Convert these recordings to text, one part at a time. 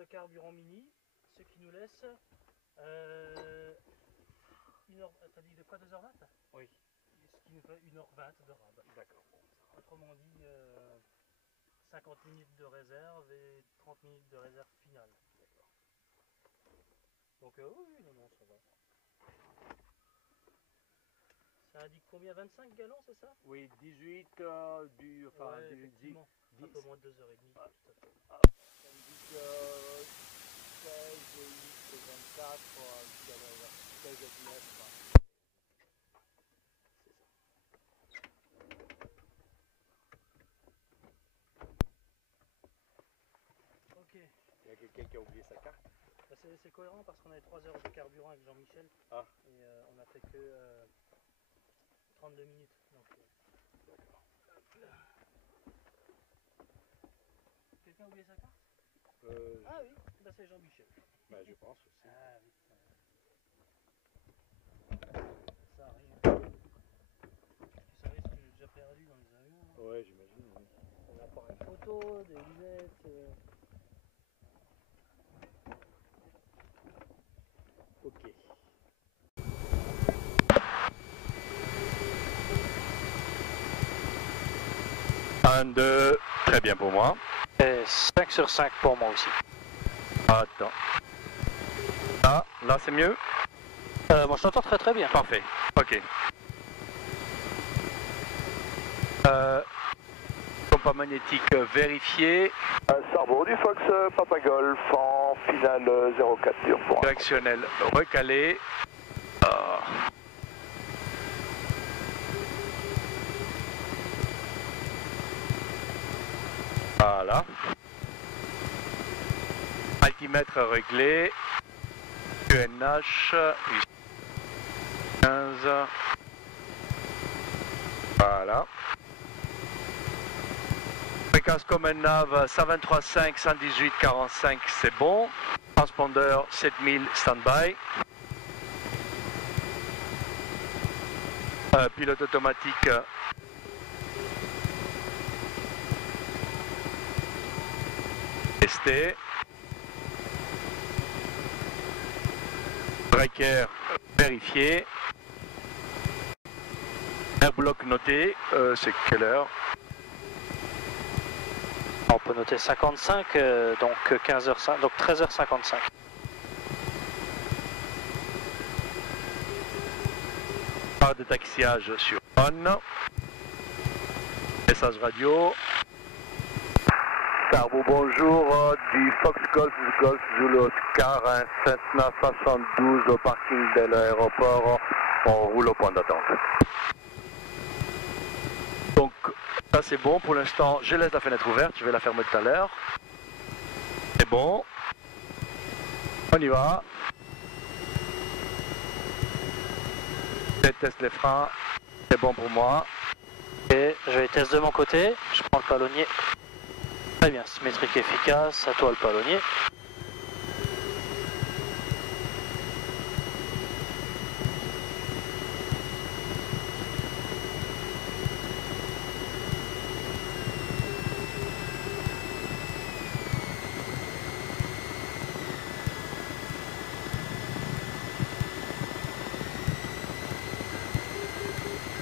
de carburant mini, ce qui nous laisse t'as dit de quoi, 2h20? Oui. Ce qui nous fait 1h20 de rab. D'accord. Autrement dit, 50 minutes de réserve et 30 minutes de réserve finale. Donc oui, non, ça va. Ça indique combien? 25 gallons, c'est ça? Oui, 18 enfin, ouais, du 10. un peu moins de 2h30, Ah. tout à fait. Ça indique 16, 8, 24, jusqu'à 16 et 19. Ok. Il y a quelqu'un qui a oublié sa carte. Bah, c'est cohérent parce qu'on avait 3 heures de carburant avec Jean-Michel. Ah. Et on a fait que 32 minutes. Donc, quelqu'un a oublié sa carte? Ah oui, bah, c'est Jean-Michel. Bah, je pense aussi. Ah oui. Ça arrive. Tu savais si tu l'as déjà perdu dans les avions? Hein. Ouais, j'imagine. Oui. Un appareil photo, des lunettes. Ok. 1, 2, très bien pour moi. Et 5 sur 5 pour moi aussi. Attends. Ah, là c'est mieux? Moi je t'entends très très bien. Parfait, ok. Compas magnétique vérifié. Sarbo du Fox Papa Golf en finale 04 dur pour Directionnel recalé. Voilà. Altimètre réglé. QNH 15. Voilà. Fréquence comme un nav 123.5, 118.45, c'est bon. Transpondeur 7000 standby. Pilote automatique. Testé. Breaker vérifié. Airblock noté. C'est quelle heure? On peut noter 55, donc 15h5, donc 13h55. Pas de taxiage sur on. Message radio. Sarbo, bonjour, du Fox Golf Zulu Oscar, 7972 au parking de l'aéroport, on roule au point d'attente. Donc ça c'est bon pour l'instant, je laisse la fenêtre ouverte, je vais la fermer tout à l'heure. C'est bon. On y va. Je teste les freins, c'est bon pour moi. Et je vais tester de mon côté, je prends le palonnier. Très bien, symétrique efficace, à toi le palonnier.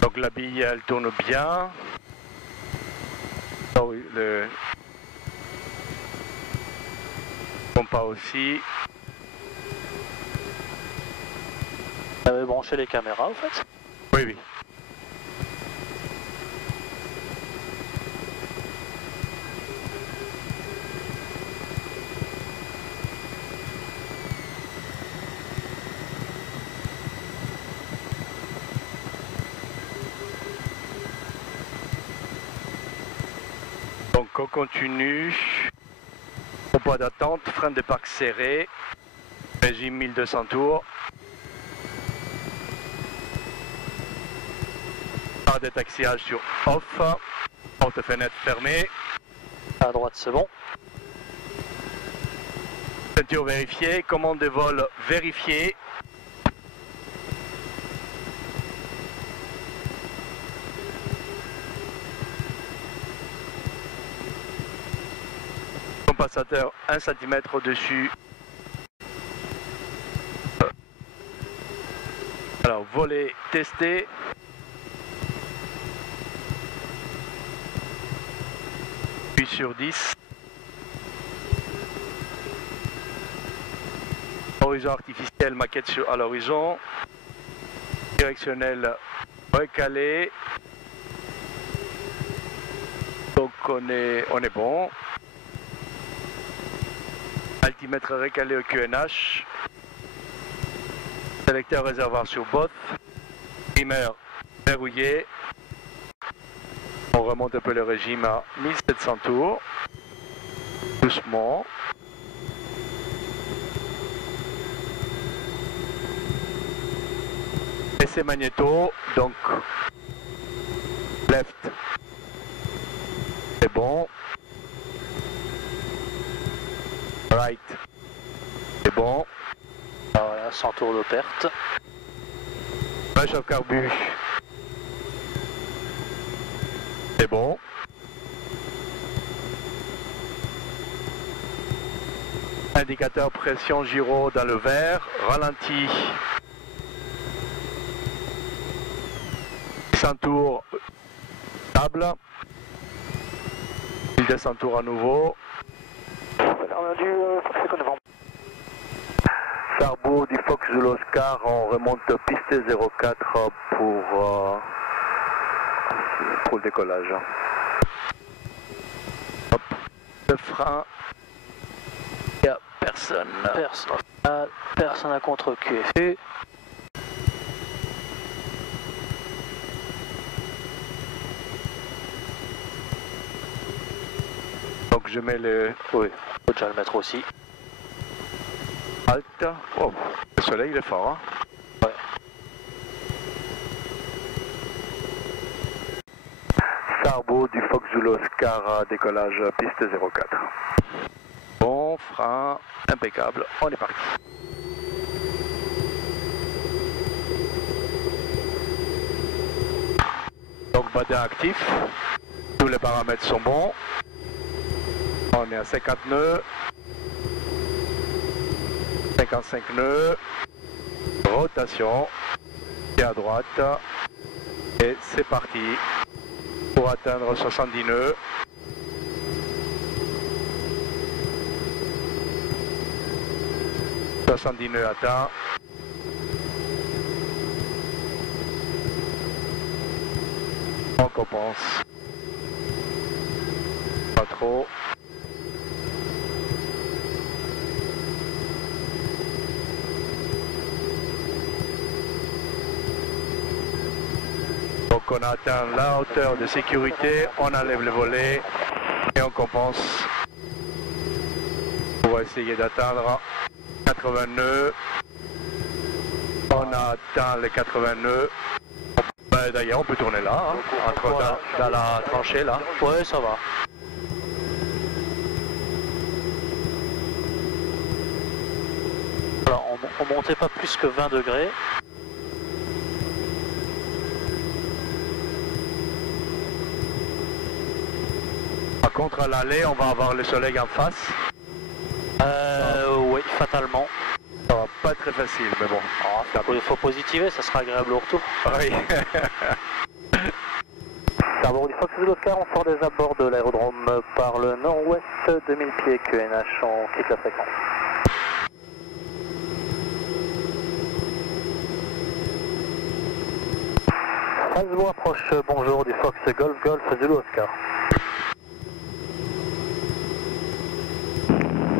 Donc la bille elle tourne bien. Ah oui, le compas aussi. Vous avez branché les caméras en fait? Oui, oui. Donc on continue. Au pas d'attente, frein de parc serré. Régime 1200 tours. Pas de taxiage sur off. Porte-fenêtre fermée. À droite c'est bon. Ceinture vérifiée. Commande de vol vérifiée. Passateur 1 cm au-dessus. Alors, voler, tester. Puis sur 10. Horizon artificiel, maquette à l'horizon. Directionnel recalé. Donc on est bon. Altimètre recalé au QNH. Sélecteur réservoir sur both. Primaire verrouillé. On remonte un peu le régime à 1700 tours. Doucement. Essai magnéto, donc left, c'est bon. Right, c'est bon. Voilà, 100 tours de perte. Réchauffe carbu, c'est bon. Indicateur pression gyro dans le vert, ralenti. 100 tours, table. 1200 tours à nouveau. Sarrebourg du Fox de l'Oscar, on remonte piste 04 pour le décollage. Hop, le frein. Il n'y a personne. Personne à contre-QFU. Donc je mets le... Oui, faut déjà le mettre aussi. Alt. Oh, le soleil il est fort. Hein. Ouais. Sarrebourg du Fox de l'Oscar, décollage piste 04. Bon, frein, impeccable, on est parti. Donc badin actif, tous les paramètres sont bons. On est à 50 nœuds, 55 nœuds, rotation, et à droite, et c'est parti pour atteindre 70 nœuds. « 70 nœuds atteints. On compense. Pas trop. Donc on a atteint la hauteur de sécurité, on enlève le volet et on compense pour essayer d'atteindre 80 nœuds. On a atteint les 80 nœuds. D'ailleurs on peut tourner là, hein, dans la tranchée là. Ouais, ça va. Alors on montait pas plus que 20 degrés. Par contre à l'aller on va avoir le soleil en face. Oui, fatalement. Ça va pas être très facile mais bon. Il faut positiver, ça sera agréable au retour. Oui. Sarrebourg du Fox de l'Oscar, on sort des abords de l'aérodrome par le nord-ouest, 2000 pieds QNH, on quitte la fréquence. Salzbourg approche, bonjour du Fox Golf Golf Zulu Oscar.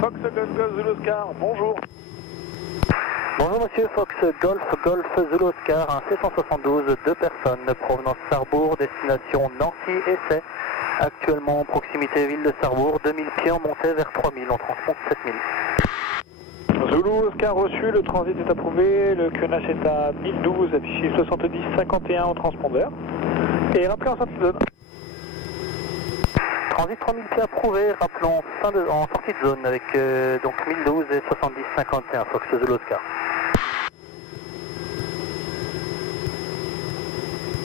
Fox Golf Golf Zulu Oscar, bonjour. Bonjour monsieur, Fox Golf Golf Zulu Oscar, un C172, 2 personnes, provenance Sarrebourg, destination Nancy, Essai. Actuellement en proximité ville de Sarrebourg, 2000 pieds en montée vers 3000, on transmonte 7000. Zulu Oscar reçu, le transit est approuvé, le QNH est à 1012, affiché 70-51 au transpondeur. Et rappelez en sortie de zone. Transit 3000 pieds approuvé, rappelons en sortie de zone avec donc 1012 et 70-51, Fox Zulu Oscar.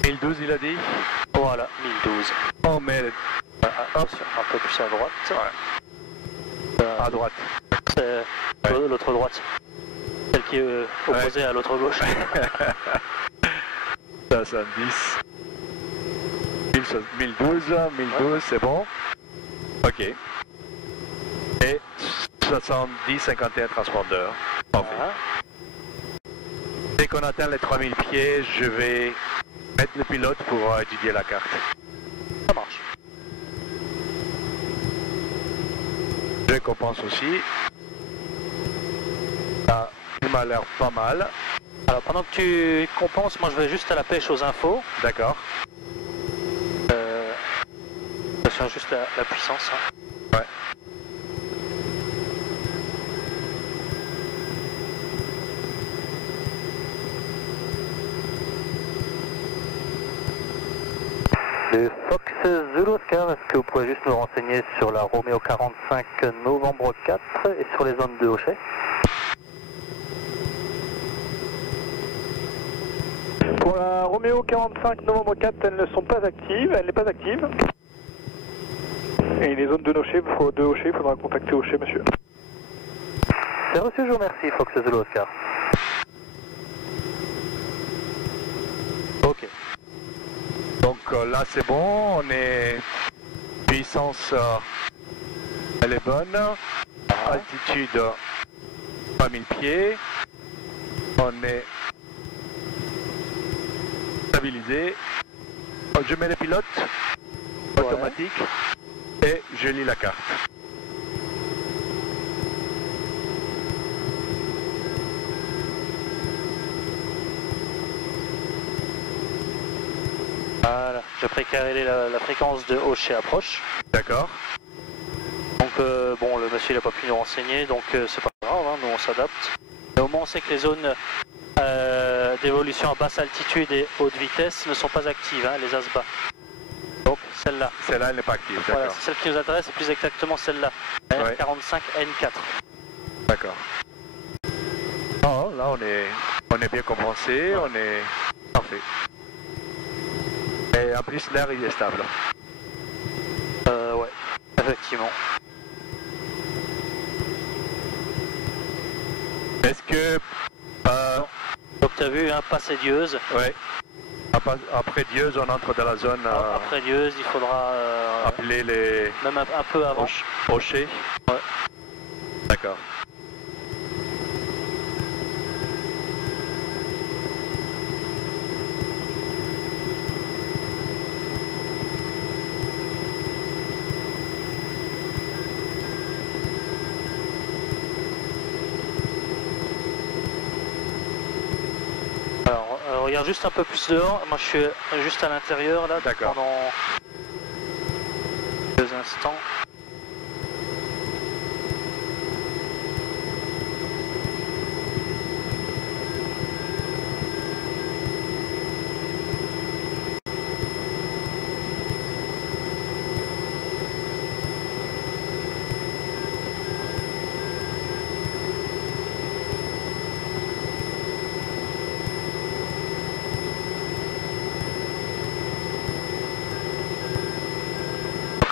1012 il a dit. Voilà, 1012. On met Attention, un peu plus à droite. Ouais. À droite. C'est l'autre droite. Celle qui est opposée à l'autre gauche. 70. 1012, c'est bon. Ok. Et 70, 51 transpondeurs. Parfait. Voilà. Dès qu'on atteint les 3000 pieds, je vais mettre le pilote pour étudier la carte. Ça marche. Je compense aussi. Ça m'a l'air pas mal. Alors pendant que tu compenses, moi je vais juste à la pêche aux infos. D'accord. Je tiens juste la puissance. Hein. Ouais. Le Fox Zulu Oscar, est-ce que vous pouvez juste nous renseigner sur la Romeo 45 novembre 4 et sur les zones de Hocher? Pour la Romeo 45 novembre 4, elles ne sont pas actives, elle n'est pas active. Et les zones de Hocher, il faudra contacter Hocher, monsieur. C'est reçu, je vous remercie, Fox Zulu Oscar. Ok. Donc là c'est bon, on est puissance, elle est bonne, altitude 3000 pieds, on est stabilisé, je mets les pilotes automatiques et je lis la carte. Voilà, j'ai précaré la fréquence de Hocher approche. D'accord. Donc bon, le monsieur il n'a pas pu nous renseigner, donc c'est pas grave, hein, nous on s'adapte. Et au moins on sait que les zones d'évolution à basse altitude et haute vitesse ne sont pas actives, hein, les ASBA. Donc celle-là. Celle-là elle n'est pas active, d'accord. Voilà, c'est celle qui nous intéresse, c'est plus exactement celle-là. Ouais. R45N4. D'accord. Oh, là on est bien compensé, on est parfait. Et en plus l'air il est stable. Ouais, effectivement. Est-ce que... Donc tu as vu, hein, passer Dieuze. ouais. Après Dieuze, on entre dans la zone... Après Dieuze, il faudra... appeler les... même un peu avant. Hocher. Ouais. D'accord. Alors, regarde juste un peu plus dehors. Moi, je suis juste à l'intérieur là. D'accord. Pendant 2 instants.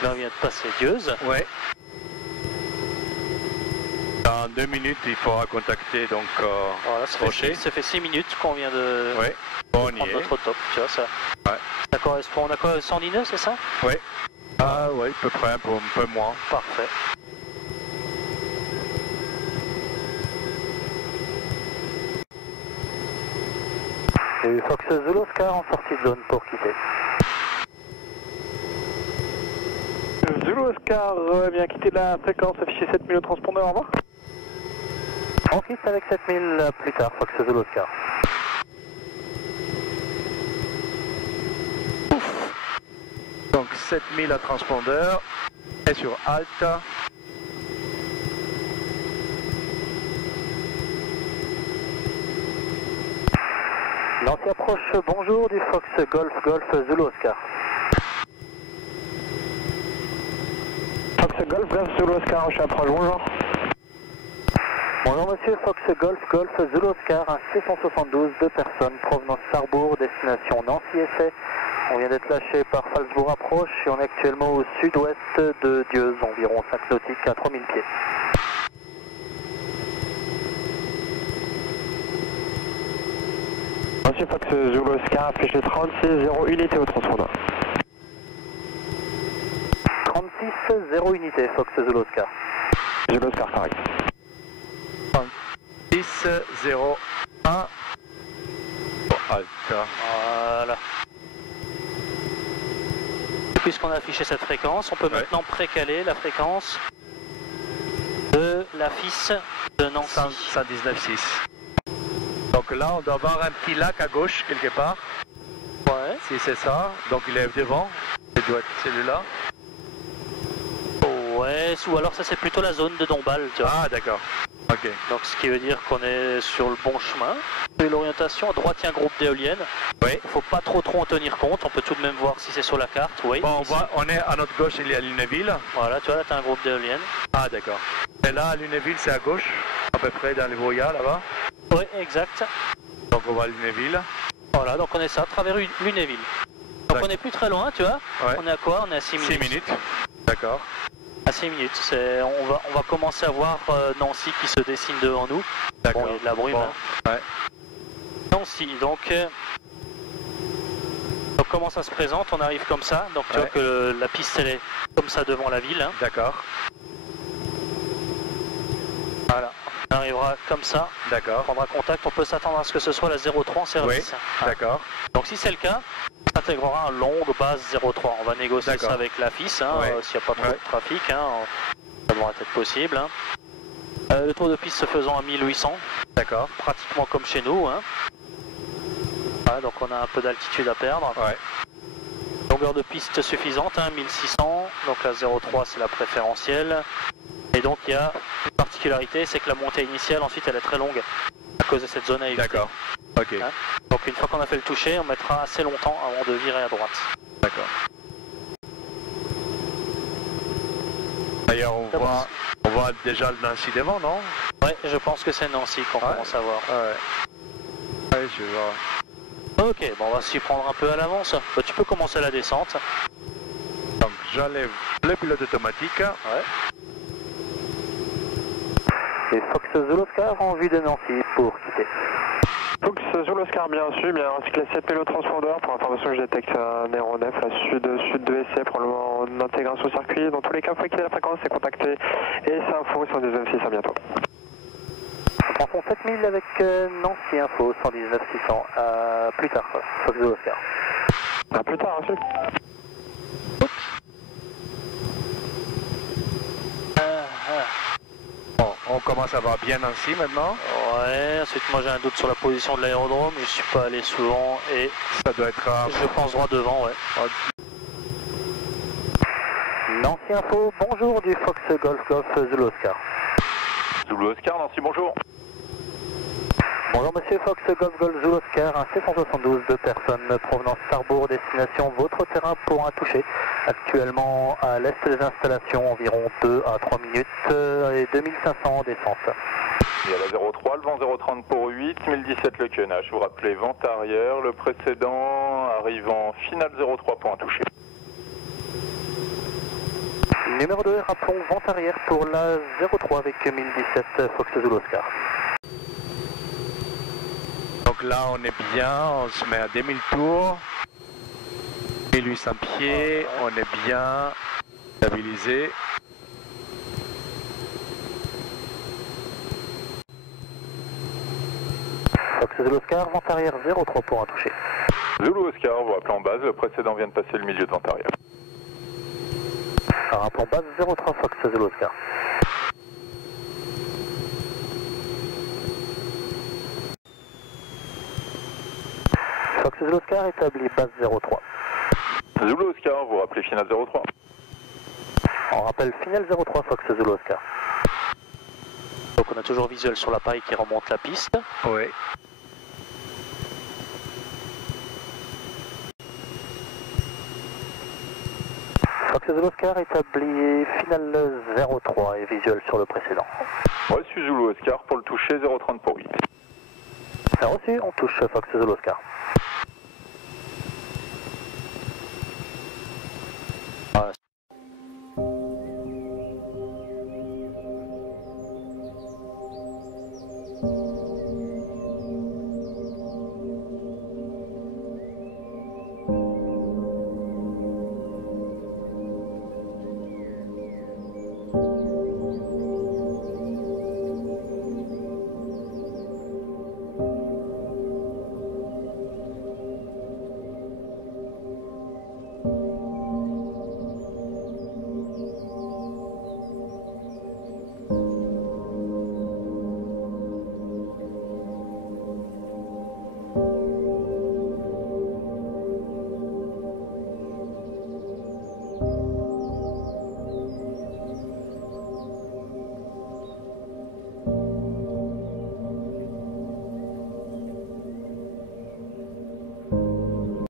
Là, on vient de passer Dieuze. Ouais. Dans 2 minutes, il faudra contacter donc Voilà, ça fait 6 minutes qu'on vient de ouais. Bon, on y prendre est. notre top. Tu vois, ça, Ouais. ça correspond. On a quoi, 110 nœuds, c'est ça? Ouais. Ah oui, à peu près, un peu moins. Parfait. Et Fox Zulu Oscar en sortie de zone pour quitter. Zulu Oscar vient quitter la fréquence affichée 7000 au transpondeur, au revoir. On quitte avec 7000 plus tard, Fox Zulu Oscar. Donc 7000 à transpondeur et sur Alt. Lancy approche, bonjour du Fox Golf Zulu Oscar. Fox Golf Zulu Oscar, Hocher approche, bonjour. Bonjour monsieur, Fox Golf Zulu Oscar, un C172, 2 personnes, provenance Sarrebourg, destination Nancy-Essai. On vient d'être lâché par Falsbourg approche et on est actuellement au sud-ouest de Dieuze, environ 5 nautiques à 3000 pieds. reçu, Fox Zulu Oscar, affiché 36-0 unité au transpondeur. 36-0 unité, Fox Zulu Oscar. Zulu Oscar, correct. 36-0-1. Alta. Voilà. Puisqu'on a affiché cette fréquence, on peut maintenant précaler la fréquence de la FIS de Nancy. 119.6. Donc là, on doit avoir un petit lac à gauche quelque part. Ouais. Si c'est ça, donc il est devant. Il doit être celui-là. Ouais, ou alors ça c'est plutôt la zone de Dombasle, tu vois. Ah, d'accord. Ok. Donc ce qui veut dire qu'on est sur le bon chemin. Et l'orientation, à droite il y a un groupe d'éoliennes. Oui. Il ne faut pas trop en tenir compte, on peut tout de même voir si c'est sur la carte. Oui. Bon, on est à notre gauche, il y a Lunéville. Voilà, tu vois, là tu as un groupe d'éoliennes. Ah, d'accord. Et là, à Lunéville, c'est à gauche, à peu près dans les brouillards là-bas. Oui, exact. Donc on va à Lunéville. Voilà, donc on est ça, à travers Lunéville. Donc on n'est plus très loin, tu vois. Ouais. On est à quoi? On est à 6 minutes. 6 minutes. D'accord. À 6 minutes. On va commencer à voir Nancy qui se dessine devant nous. D'accord. Bon, il y a de la brume. Bon. Hein. Ouais. Nancy, donc comment ça se présente? On arrive comme ça. Donc tu vois que la piste elle est comme ça devant la ville. Hein. D'accord. Voilà. On arrivera comme ça. D'accord. On prendra contact. On peut s'attendre à ce que ce soit la 03 en service. Oui. Hein. D'accord. Donc si c'est le cas, on intégrera un longue base 03. On va négocier ça avec la FIS, hein, s'il n'y a pas trop de trafic, hein, ça devrait être possible. Hein. Le tour de piste se faisant à 1800, d'accord, pratiquement comme chez nous. Hein. Voilà, donc on a un peu d'altitude à perdre. Ouais. Longueur de piste suffisante, hein, 1600, donc la 03 c'est la préférentielle. Et donc il y a une particularité, c'est que la montée initiale ensuite elle est très longue à cause de cette zone à éviter. D'accord. Ok. Hein. Donc une fois qu'on a fait le toucher, on mettra assez longtemps avant de virer à droite. D'accord. D'ailleurs on voit déjà le Nancy devant, non? Ouais, je pense que c'est Nancy qu'on commence à voir. Ouais. Ouais, je vais voir. Ok, bon on va s'y prendre un peu à l'avance. Bah, tu peux commencer la descente. Donc j'enlève le pilote automatique. Ouais. Et Fox Zulu Oscar en vue de Nancy pour quitter. Fox Zulu Oscar bien reçu, bien recyclé 7 pélo transpondeur. Pour information, je détecte un aéronef à sud de essai, probablement en intégration au circuit. Dans tous les cas, il faut quitter la fréquence, c'est contacté. Et c'est info 119.6, à bientôt. Attention 7000 avec Nancy Info 119.600. À plus tard, Fox Zulu Oscar. À plus tard, reçu. Bon, on commence à voir bien Nancy maintenant. Ouais, ensuite moi j'ai un doute sur la position de l'aérodrome, je suis pas allé souvent et ça doit être je pense droit devant, ouais. Nancy Info, bonjour du Fox Golf Golf Zulu Oscar. Zulu Oscar, Nancy, bonjour. Bonjour monsieur Fox Golf Golf Zulu Oscar, un C172, 2 personnes, provenance Sarrebourg, destination votre terrain pour un toucher. Actuellement à l'est des installations, environ 2 à 3 minutes et 2500 en descente. Il y a la 03, le vent 030 pour 8, 1017 le QNH. Vous rappelez vent arrière, le précédent arrive en finale 03 pour un toucher. Numéro 2, rappelons vent arrière pour la 03 avec 1017 Fox Zulu Oscar. Donc là on est bien, on se met à 2000 tours. 1800 pieds, on est bien stabilisé. Fox Zulu Oscar, vent arrière 03 pour un toucher. Zulu Oscar, vous rappelez en base, le précédent vient de passer le milieu de vent arrière. Rappelons base 03 Fox Zulu Oscar. Fox Zulu Oscar établi base 03. Zulu Oscar, vous rappelez finale 03. On rappelle finale 03 Fox Zulu Oscar. Donc on a toujours visuel sur l'appareil qui remonte la piste. Oui. Fox Zulu Oscar établi finale 03 et visuel sur le précédent. Reçu Zulu Oscar pour le toucher 030 pour 8. Reçu, on touche Fox Zulu Oscar. Voilà.